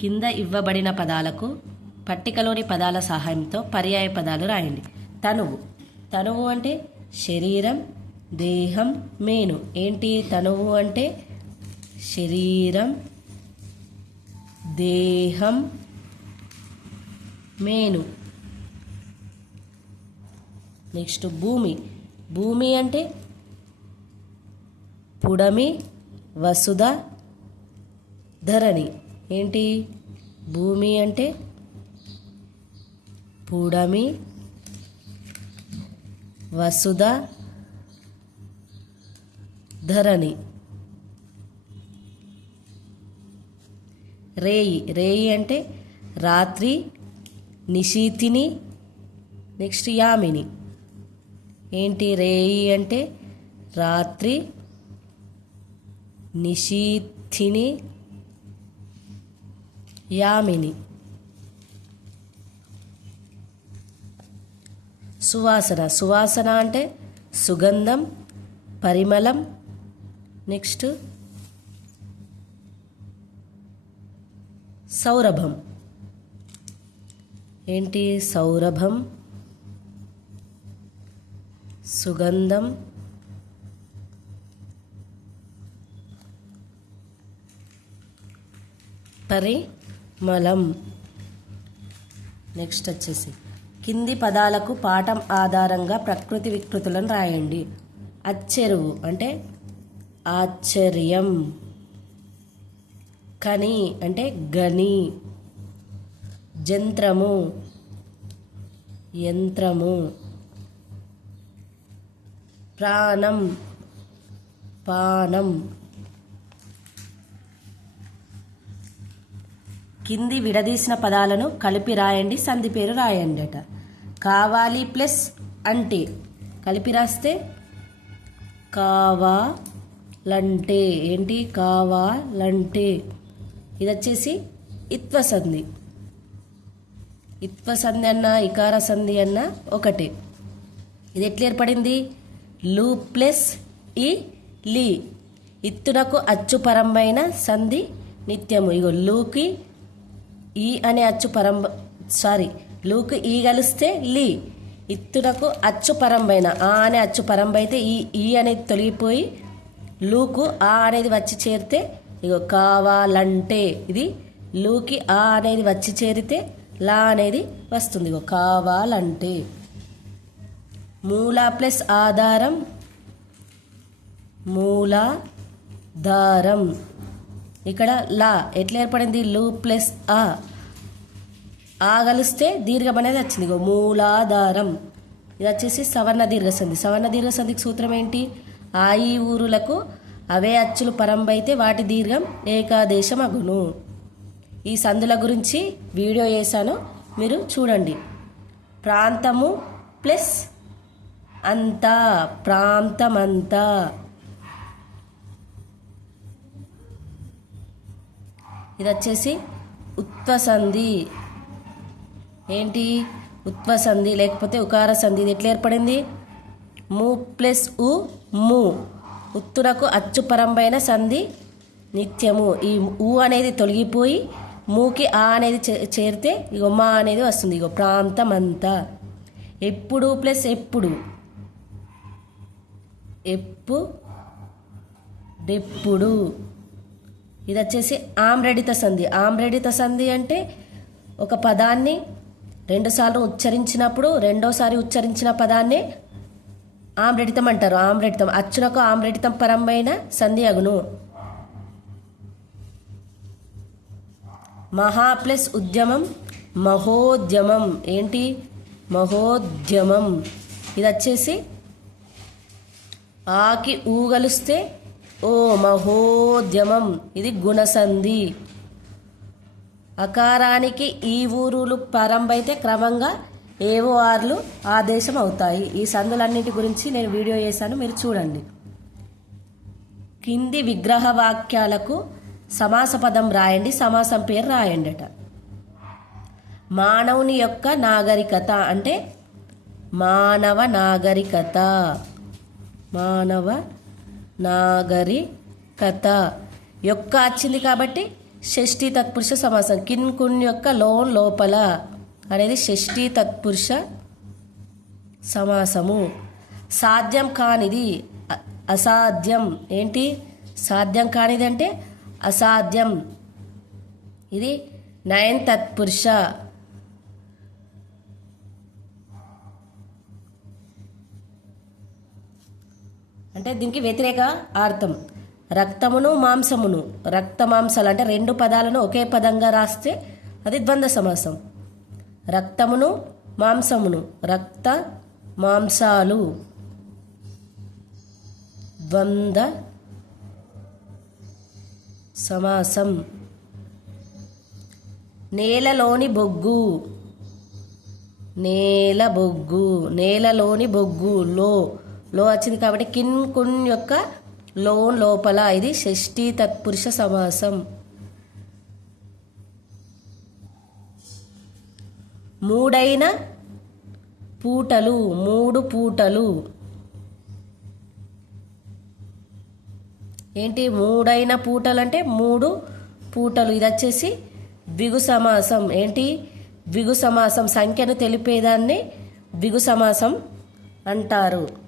కింద ఇవ్వబడిన పదాలకు పట్టికలోని పదాల సహాయంతో పర్యాయ పదాలు రాయండి. తనువు. తనువు అంటే శరీరం దేహం మేను. ఏంటి తనువు అంటే? శరీరం దేహం మేను. నెక్స్ట్ భూమి. భూమి అంటే పుడమి వసుధ ధరణి. ఏంటి? భూమి అంటే పూడమి వసుధ ధరణి. రేయి రేయి అంటే రాత్రి నిశీతిని నెక్స్ట్ యామిని. ఏంటి రేయి అంటే రాత్రి నిశీతిని యామిని. సువాసన. సువాసన అంటే సుగంధం పరిమళం నెక్స్ట్ సౌరభం. ఏంటి సౌరభం? సుగంధం పరి మలం. నెక్స్ట్ వచ్చేసి. కింది పదాలకు పాఠం ఆధారంగా ప్రకృతి వికృతులను రాయండి. అచ్చెరువు అంటే ఆశ్చర్యం. కని అంటే గని. జంత్రము యంత్రము. ప్రాణం పానం. కింది విడదీసిన పదాలను కలిపి రాయండి సంధి పేరు రాయండి అట. కావాలి ప్లస్ అంటే కలిపి రాస్తే కావాలంటే ఏంటి? కావాలంటే. ఇది వచ్చేసి ఇత్వ సంధి ఇత్వ సంధి అన్న ఇకార సంధి అన్న ఒకటే. ఇది ఎట్లా ఏర్పడింది? లు ప్లస్ ఈ లీ. ఇత్తునకు అచ్చుపరమైన సంధి నిత్యము. ఇగో లూకి ఈ అనే అచ్చు పరంబ సారీ లూకు ఈ కలిస్తే లీ. ఇత్తునకు అచ్చు పరంబైన ఆ అనే అచ్చు పరంబైతే ఈ ఈ అనేది తొలగిపోయి లూకు ఆ అనేది వచ్చి చేరితే ఇగో కావాలంటే ఇది లూకి ఆ అనేది వచ్చి చేరితే లా అనేది వస్తుంది. ఇగో కావాలంటే. మూల ప్లస్ ఆధారం మూలాధారం. ఇక్కడ లా ఎట్లా ఏర్పడింది? లు ప్లస్ ఆ ఆ కలిస్తే దీర్ఘం అనేది వచ్చింది. ఇగో మూలాధారం. ఇది వచ్చేసి సవర్ణ దీర్ఘసంధి. సవర్ణ దీర్ఘసంధికి సూత్రం ఏంటి? ఆ ఈ ఊరులకు అవే అచ్చులు పరంబైతే వాటి దీర్ఘం ఏకాదేశం అగును ఈ సందుల గురించి వీడియో చేశాను. మీరు చూడండి. ప్రాంతము ప్లస్ అంతా ప్రాంతమంతా. ఇది వచ్చేసి ఉత్వసంధి ఏంటి? ఉత్వసంధి లేకపోతే ఉకార సంధి ఇది ఎట్లా ఏర్పడింది? మూ ప్లస్ ఉ మూ. ఉత్తునకు అచ్చుపరంబైన సంధి నిత్యము. ఈ ఊ అనేది తొలగిపోయి మూకి ఆ అనేది చే- చేరితే ఇగో మా అనేది వస్తుంది. ఇగో ప్రాంతం అంతా ఎప్పుడు ప్లస్ ఎప్పుడు? ఎప్పు డెప్పుడు. ఇది వచ్చేసి ఆమ్రడిత సంధి. ఆమ్రడిత సంధి అంటే ఒక పదాన్ని రెండుసార్లు ఉచ్చరించినప్పుడు రెండోసారి ఉచ్చరించిన పదాన్ని ఆమ్రడితం అంటారు. ఆమ్రడితం. అచ్చునకు ఆమ్రడితం పరమైన సంధి అగును. మహా ప్లస్ ఉద్యమం మహోద్యమం. ఏంటి? మహోద్యమం. ఇది వచ్చేసి ఆకి ఊగలుస్తే ఓ మహోద్యమం. ఇది గుణసంధి. అకారానికి ఈ ఊరులు ప్రారంభైతే క్రమంగా ఏవో ఆర్లు ఆదేశం అవుతాయి ఈ సందులన్నిటి గురించి నేను వీడియో చేశాను మీరు చూడండి. కింది విగ్రహ వాక్యాలకు సమాస పదం రాయండి సమాసం పేరు రాయండిట. మానవుని యొక్క నాగరికత అంటే మానవ నాగరికత. మానవ నాగరికత యొక్క వచ్చింది కాబట్టి షష్ఠీ తత్పురుష సమాసం. కిన్ కున్ యొక్క లోన్ లోపల అనేది షష్ఠీ తత్పురుష సమాసము. సాధ్యం కానిది అ- అసాధ్యం. ఏంటి? సాధ్యం కానిది అంటే అసాధ్యం. ఇది నయన్ తత్పురుష. అంటే దీనికి వ్యతిరేక అర్థం. రక్తమును మాంసమును. రక్త మాంసాలు అంటే రెండు పదాలను ఒకే పదంగా రాస్తే అది ద్వంద్వ సమాసం. రక్తమును మాంసమును. రక్త మాంసాలు. ద్వంద్వ సమాసం. నేలలోని బొగ్గు. నేల బొగ్గు. నేలలోని బొగ్గు లో లో వచ్చింది కాబట్టి కిన్ కున్ యొక్క లోన్ లోపల ఇది షష్ఠి తత్పురుష సమాసం. మూడైన పూటలు మూడు పూటలు. ఏంటి? మూడైన పూటలు అంటే మూడు పూటలు. ఇది వచ్చేసి ద్విగు సమాసం. ఏంటి? ద్విగు సమాసం సంఖ్యను తెలిపేదాన్ని ద్విగు సమాసం అంటారు.